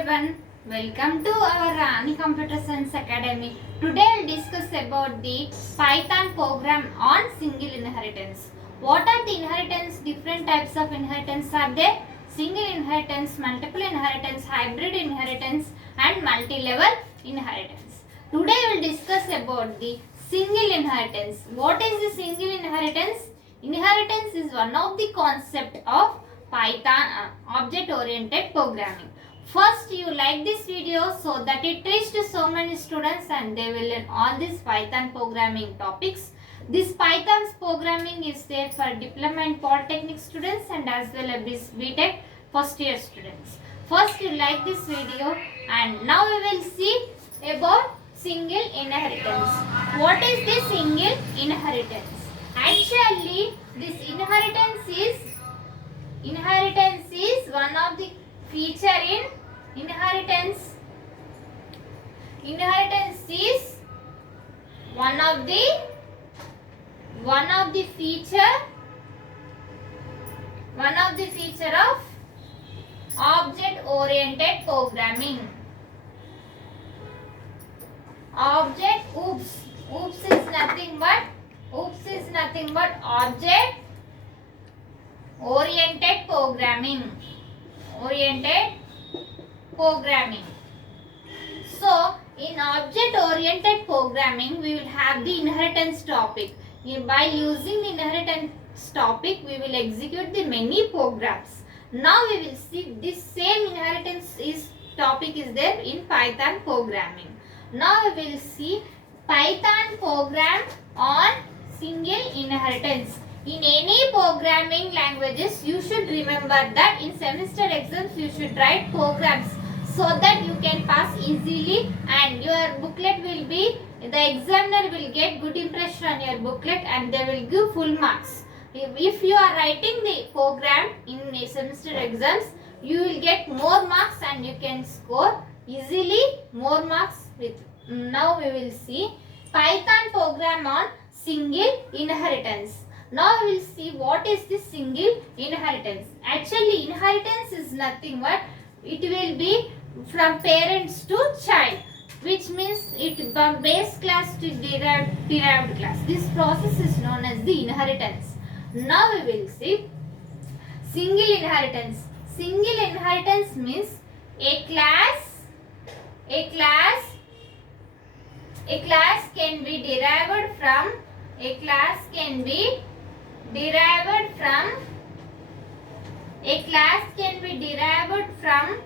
everyone, welcome to our Rani Computer Science Academy. Today I will discuss about the Python program on single inheritance. What are the inheritance? Different types of inheritance are there. Single inheritance, multiple inheritance, hybrid inheritance and multi-level inheritance. Today I will discuss about the single inheritance. What is the single inheritance? Inheritance is one of the concept of Python object-oriented programming. First, you like this video so that it reached so many students and they will learn all these Python programming topics. This Python's programming is there for diploma and polytechnic students and as well as sbtet first year students. First, you like this video and now we will see about single inheritance. What is this single inheritance? Actually, this inheritance is one of the feature in inheritance. Inheritance is one of the feature of object oriented programming. Oops is nothing but object oriented programming. So, in object oriented programming, we will have the inheritance topic. By using the inheritance topic, we will execute the many programs. Now we will see this same inheritance topic is there in Python programming. Now we will see Python program on single inheritance. In any programming languages, you should remember that in semester exams you should write programs so that you can pass easily and your booklet will be, the examiner will get good impression on your booklet and they will give full marks. If you are writing the program in semester exams, you will get more marks and you can score easily more marks with. Now we will see Python program on single inheritance. Now we will see what is this single inheritance. Actually, inheritance is nothing but it will be from parents to child, which means it from base class to derived class. This process is known as the inheritance. Now we will see single inheritance. Single inheritance means a class can be derived from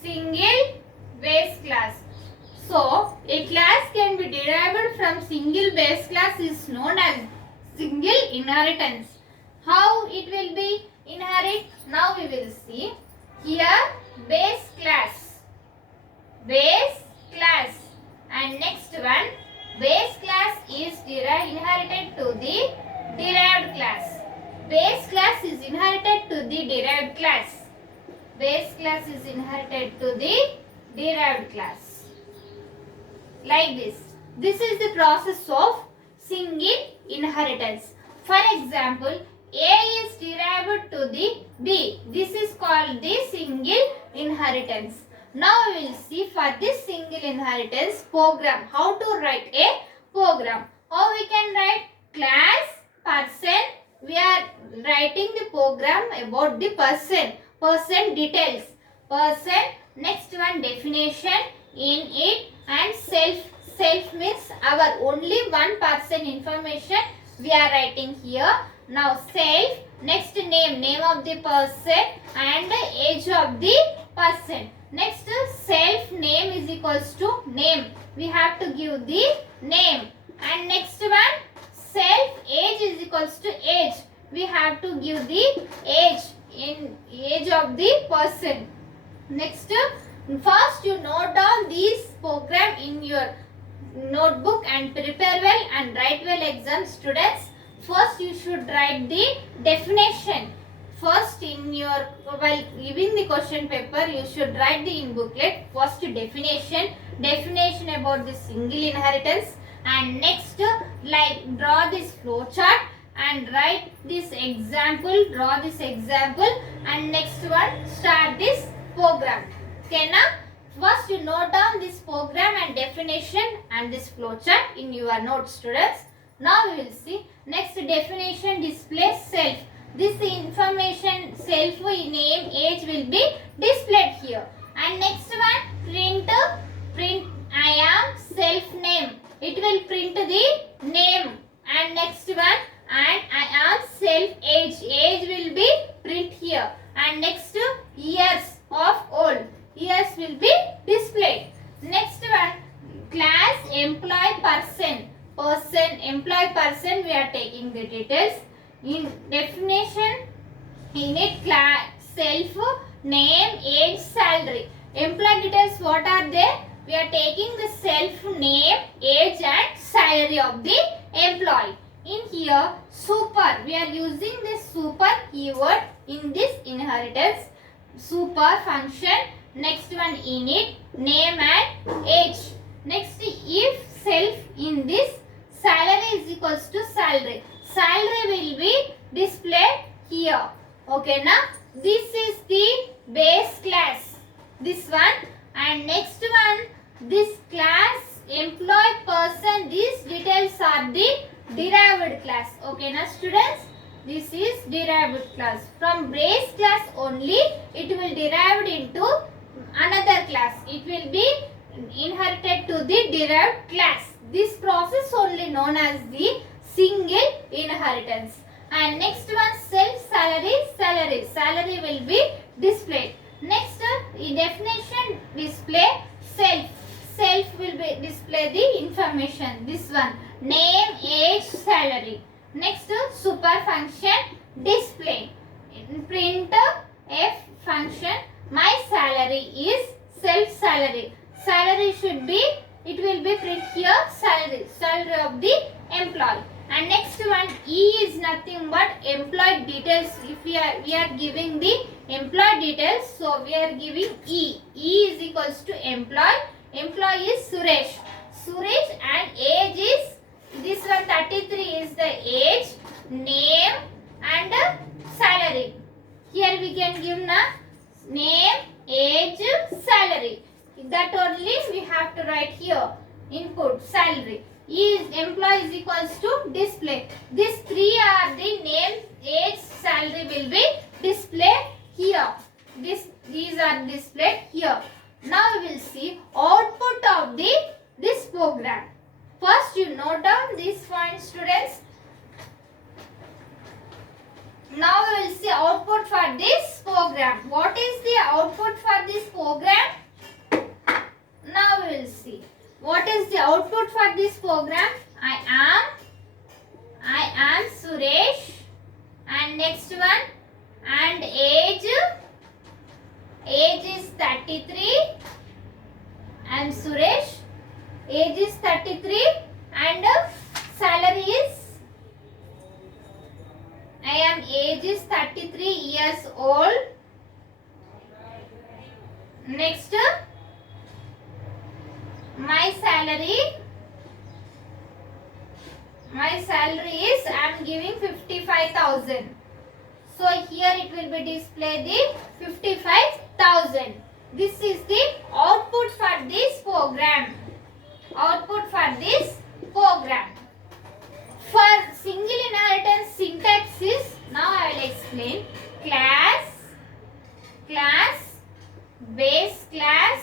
single base class. So, a class can be derived from single base class is known as single inheritance. How it will be inherit? Now we will see here base class and next one base class is inherited to the derived class. Base class is inherited to the derived class. Like this. This is the process of single inheritance. For example, A is derived to the B. This is called the single inheritance. Now we will see for this single inheritance program, how to write a program. How we can write class, person. We are writing the program about the person details. Next one definition in it and self means our only one person information we are writing here. Now self, next name of the person and age of the person. Next self name is equals to name. We have to give the name. And next one self age is equals to age. We have to give the age of the person. Next, first you note down these program in your notebook and prepare well and write well exam students. First you should write the definition. First while giving the question paper you should write the in booklet first definition about the single inheritance and next like draw this flow chart and write this example, draw this example, and next one start this program. Okay na? First you note down this program and definition and this flowchart in your notes, students. Now we will see next definition. Display self. This information self, name, age will be displayed here. And next one print I am self name. It will print the name. And next one and I am self age. Age will be print here. And next years of old. Years will be displayed. Next one class employee person. Employee person, we are taking the details. In definition, in it class self name, age, salary. Employee details, what are they? We are taking the self name, age and salary of the employee. In here super, we are using this super keyword in this inheritance. Super function. Next one init, name and age. Next if self in this salary is equals to salary. Salary will be displayed here. Okay na? This is the base class. This one. And next one, this class employee person. These details are the derived class. Okay na students? This is derived class. From base class only it will derived into another class. It will be inherited to the derived class. This process only known as the single inheritance. And next one self salary. Salary will be displayed. Next definition display self. Self will be display the information. This one name, age, salary. Next super function display. Print f function. My salary is self salary. Salary should be, it will be print here salary of the employee. And next one E is nothing but employee details. If we are giving the employee details, so we are giving E. E is equals to employee. Employee is Suresh. And age is this one 33 is the age, name and salary. Here we can give name, age, salary. That only we have to write here. Input salary. Is employee is equals to display. These three are the name, age, salary will be displayed here. These are displayed here. Now we will see output of this program. First you note down this point, students. Now we will see output for this program. What is the output for this program? Now we will see. What is the output for this program? I am Suresh. And next one. And age is 33. I am Suresh. Age is 33. And salary is, I am age is 33 years old. Next, my salary is, I am giving 55,000. So here it will be display the 55,000. This is the output for this program. For single inheritance syntax is, now I will explain. Class, base class,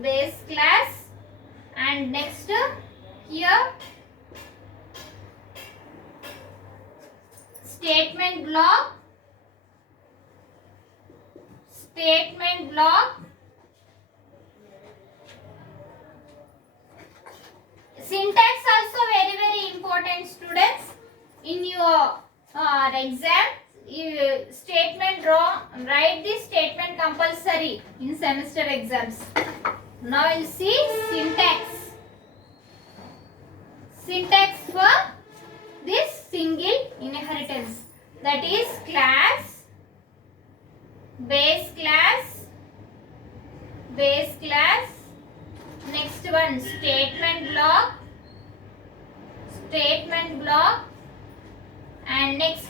base class, and next here statement block, syntax also very important, students. In your exam, statement write this statement compulsory in semester exams. Now you see syntax for this single inheritance, that is class, base class, next one statement block, statement block, and next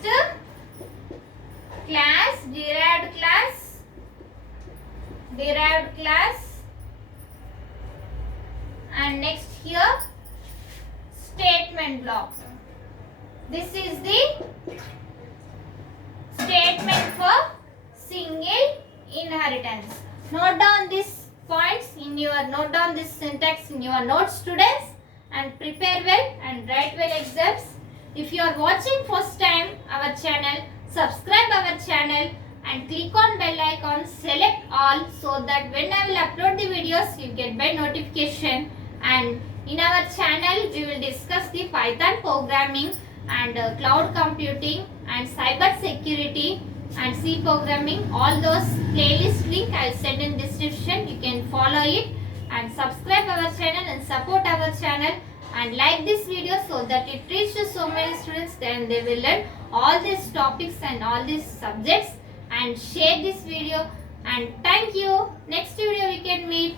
class, derived class, and next here statement block. This is the statement for single inheritance. Note down these points in your, note down this syntax in your notes, students, and prepare well and write well exams. If you are watching first time our channel, subscribe our channel and click on bell icon, select all, so that when I will upload the videos you get by notification. And in our channel we will discuss the Python programming and cloud computing and cyber security and C programming. All those playlist link I will send in description. You can follow it and subscribe our channel and support our channel and like this video so that it reaches so many students, then they will learn all these topics and all these subjects. And share this video, and thank you. Next video we can meet.